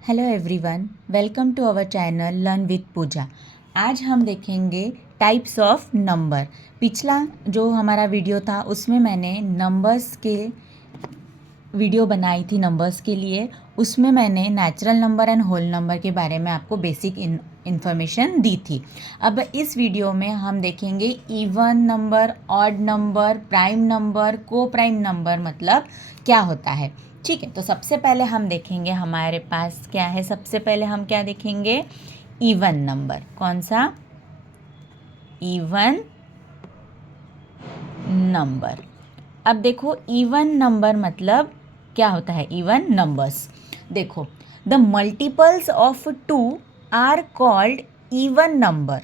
Hello everyone, welcome to our channel learn with Pooja. आज हम देखेंगे टाइप्स ऑफ नंबर। पिछला जो हमारा वीडियो था उसमें मैंने नंबर्स के वीडियो बनाई थी। नंबर्स के लिए उसमें मैंने natural number and whole number के बारे में आपको बेसिक इन्फॉर्मेशन दी थी। अब इस वीडियो में हम देखेंगे even number, odd number, prime number, को प्राइम नंबर मतलब क्या होता है। ठीक है, तो सबसे पहले हम देखेंगे हमारे पास क्या है। सबसे पहले हम क्या देखेंगे, इवन नंबर। कौन सा? Even number. अब देखो इवन नंबर मतलब क्या होता है। इवन नंबर्स देखो, the multiples of 2 are called even number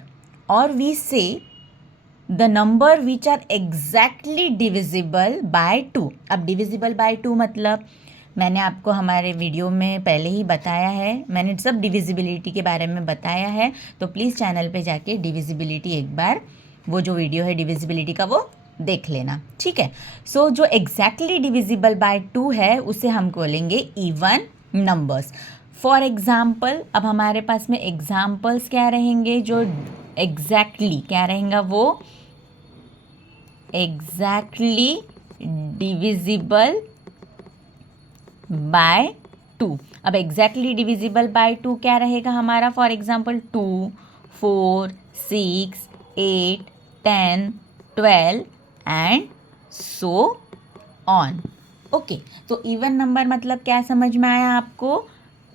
और we say the number which are exactly divisible by 2। अब डिविजिबल बाय 2 मतलब मैंने आपको हमारे वीडियो में पहले ही बताया है। मैंने सब डिविजिबिलिटी के बारे में बताया है, तो प्लीज़ चैनल पे जाके डिविजिबिलिटी एक बार, वो जो वीडियो है डिविजिबिलिटी का, वो देख लेना। ठीक है, सो जो एग्जैक्टली डिविजिबल बाय 2 है उसे हम बोलेंगे इवन नंबर्स। फॉर एग्जाम्पल, अब हमारे पास में एग्जाम्पल्स क्या रहेंगे, जो एग्जैक्टली क्या रहेगा, वो एग्जैक्टली डिविजिबल बाय 2। अब एग्जैक्टली डिविजिबल बाय 2 क्या रहेगा हमारा? For example 2, 4, 6, 8, 10, 12 and so on. Okay, तो इवन नंबर मतलब क्या समझ में आया आपको?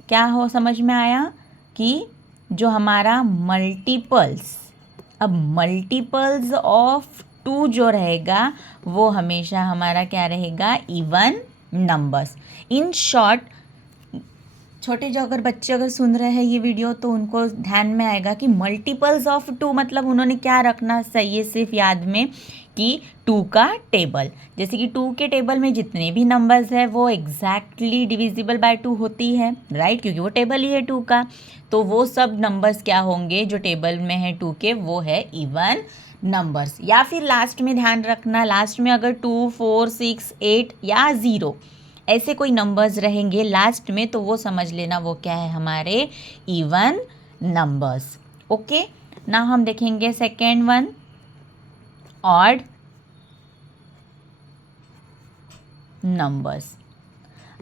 क्या हो समझ में आया कि जो हमारा मल्टीपल्स, अब मल्टीपल्स ऑफ 2 जो रहेगा वो हमेशा हमारा क्या रहेगा? Even numbers. इन शॉर्ट, छोटे जो अगर बच्चे अगर सुन रहे हैं ये वीडियो तो उनको ध्यान में आएगा कि मल्टीपल्स ऑफ 2 मतलब उन्होंने क्या रखना चाहिए सिर्फ याद में कि 2 का टेबल। जैसे कि 2 के टेबल में जितने भी नंबर्स है वो एग्जैक्टली डिविजिबल बाय 2 होती है, राइट, क्योंकि वो टेबल ही है 2 का। तो वो सब नंबर्स क्या होंगे जो टेबल में है 2 के, वो है इवन नंबर्स। या फिर लास्ट में ध्यान रखना, लास्ट में अगर 2, 4, 6, 8 या 0 ऐसे कोई नंबर्स रहेंगे लास्ट में, तो वो समझ लेना वो क्या है, हमारे इवन नंबर्स। ओके, ना हम देखेंगे सेकेंड वन, ऑड नंबर्स।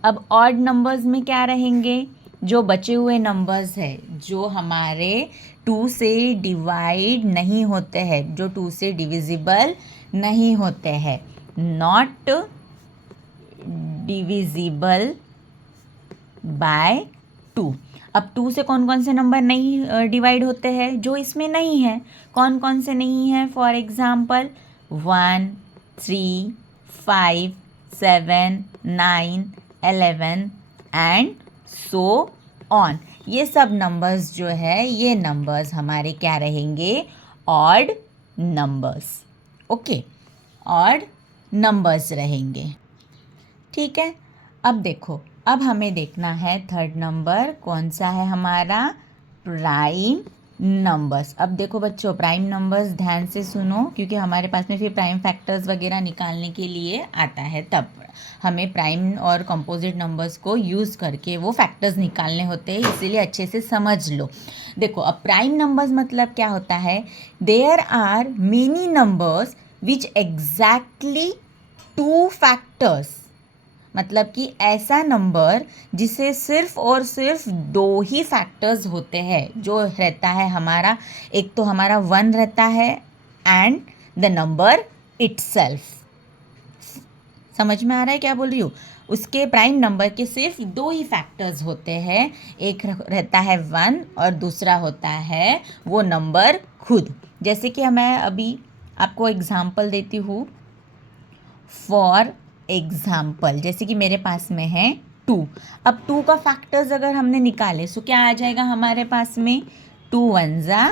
अब ऑड नंबर्स में क्या रहेंगे? जो बचे हुए नंबर्स है जो हमारे 2 से डिवाइड नहीं होते हैं, जो 2 से डिविजिबल नहीं होते हैं, नॉट डिविजिबल बाय 2। अब 2 से कौन कौन से नंबर नहीं डिवाइड होते हैं? जो इसमें नहीं है। कौन कौन से नहीं है? For example 1, 3, 5, 7, 9, 11 and so on. ये सब नंबर्स जो है, ये नंबर्स हमारे क्या रहेंगे? Odd numbers. Okay, odd numbers रहेंगे। ठीक है, अब देखो, अब हमें देखना है थर्ड नंबर कौन सा है हमारा? Prime numbers. अब देखो बच्चों, प्राइम नंबर्स ध्यान से सुनो, क्योंकि हमारे पास में फिर प्राइम फैक्टर्स वगैरह निकालने के लिए आता है, तब हमें प्राइम और कंपोजिट नंबर्स को यूज़ करके वो फैक्टर्स निकालने होते हैं, इसीलिए अच्छे से समझ लो। देखो, अब प्राइम नंबर्स मतलब क्या होता है? There are many numbers which exactly 2 factors, मतलब कि ऐसा नंबर जिसे सिर्फ और सिर्फ 2 ही फैक्टर्स होते हैं, जो रहता है हमारा, एक तो हमारा 1 रहता है एंड द नंबर इटसेल्फ। समझ में आ रहा है क्या बोल रही हूँ? उसके प्राइम नंबर के सिर्फ 2 ही फैक्टर्स होते हैं, एक रहता है 1 और दूसरा होता है वो नंबर खुद। जैसे कि मैं अभी आपको एग्जांपल देती हूँ। फॉर एग्जाम्पल, जैसे कि मेरे पास में है 2। अब 2 का फैक्टर्स अगर हमने निकाले सो क्या आ जाएगा हमारे पास में? 2 1 जा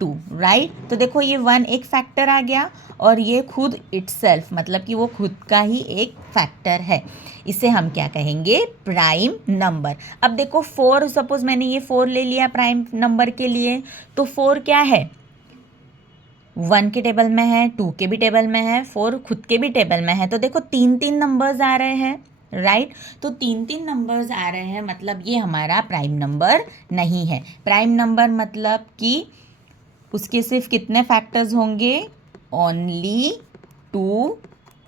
2, राइट। तो देखो ये 1 एक फैक्टर आ गया और ये खुद इटसेल्फ, मतलब कि वो खुद का ही एक फैक्टर है। इसे हम क्या कहेंगे? Prime number. अब देखो 4, सपोज मैंने ये 4 ले लिया प्राइम नंबर के लिए, तो 4 क्या है? 1 के टेबल में है, 2 के भी टेबल में है, 4 खुद के भी टेबल में है। तो देखो 3 3 नंबर्स आ रहे हैं, राइट। तो 3 नंबर्स आ रहे हैं, मतलब ये हमारा प्राइम नंबर नहीं है। प्राइम नंबर मतलब कि उसके सिर्फ कितने फैक्टर्स होंगे, ओनली 2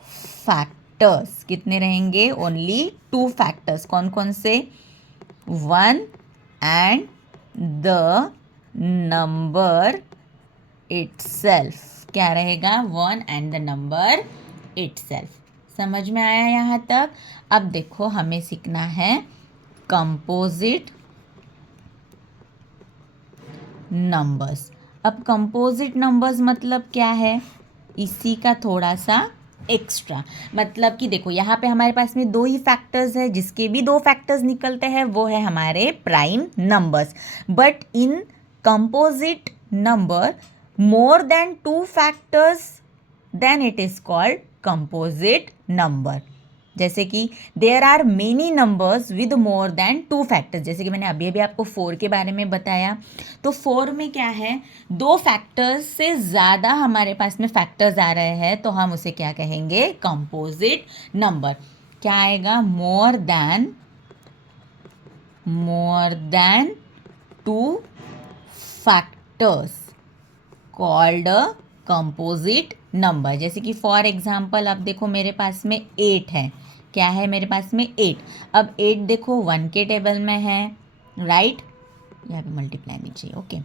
फैक्टर्स। कितने रहेंगे, ओनली 2 फैक्टर्स। कौन कौन से, 1 एंड द नंबर इटसेल्फ। क्या रहेगा, 1 एंड द नंबर इटसेल्फ। समझ में आया यहाँ तक। अब देखो हमें सीखना है कंपोजिट नंबर्स। अब कंपोजिट नंबर्स मतलब क्या है, इसी का थोड़ा सा एक्स्ट्रा। मतलब कि देखो यहाँ पे हमारे पास में 2 ही फैक्टर्स है, जिसके भी 2 फैक्टर्स निकलते हैं वो है हमारे prime numbers. But in composite number more than 2 factors, then it is called composite number। जैसे कि there are many numbers with more than 2 factors। जैसे कि मैंने अभी अभी आपको 4 के बारे में बताया, तो 4 में क्या है, 2 फैक्टर्स से ज़्यादा हमारे पास में फैक्टर्स आ रहे हैं, तो हम उसे क्या कहेंगे, कंपोजिट नंबर। क्या आएगा, more than 2 factors called a composite number. जैसे कि फॉर एग्जाम्पल अब देखो मेरे पास में 8 है। क्या है मेरे पास में 8। अब 8 देखो 1 के टेबल में है, राइट, यहाँ पे मल्टीप्लाई भी चाहिए, ओके।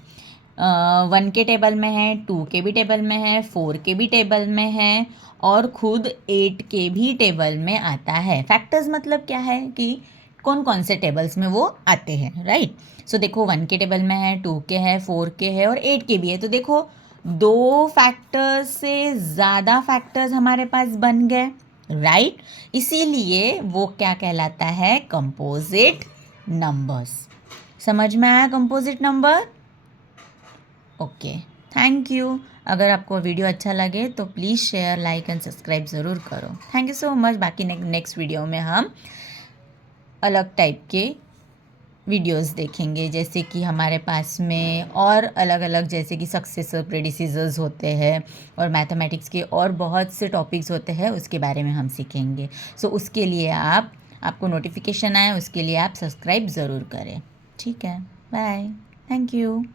1 के टेबल में है, 2 के भी टेबल में है, 4 के भी टेबल में है, और खुद 8 के भी टेबल में आता है। फैक्टर्स मतलब क्या है कि कौन कौन से टेबल्स में वो आते हैं, राइट। सो देखो 1 के टेबल में है, 2 के है, 4 के है और 8 के भी है। तो देखो 2 फैक्टर्स से ज़्यादा फैक्टर्स हमारे पास बन गए, राइट। इसीलिए वो क्या कहलाता है, कंपोजिट नंबर्स। समझ में आया composite number, okay. Thank you. अगर आपको वीडियो अच्छा लगे तो please share, like and subscribe ज़रूर करो। Thank you so much. बाकी नेक्स्ट वीडियो में हम अलग टाइप के वीडियोस देखेंगे, जैसे कि हमारे पास में और अलग अलग, जैसे कि सक्सेसर, प्रेडिसीजर्स होते हैं, और मैथमेटिक्स के और बहुत से टॉपिक्स होते हैं, उसके बारे में हम सीखेंगे। सो उसके लिए आपको नोटिफिकेशन आए, उसके लिए आप सब्सक्राइब ज़रूर करें। ठीक है, बाय, थैंक यू।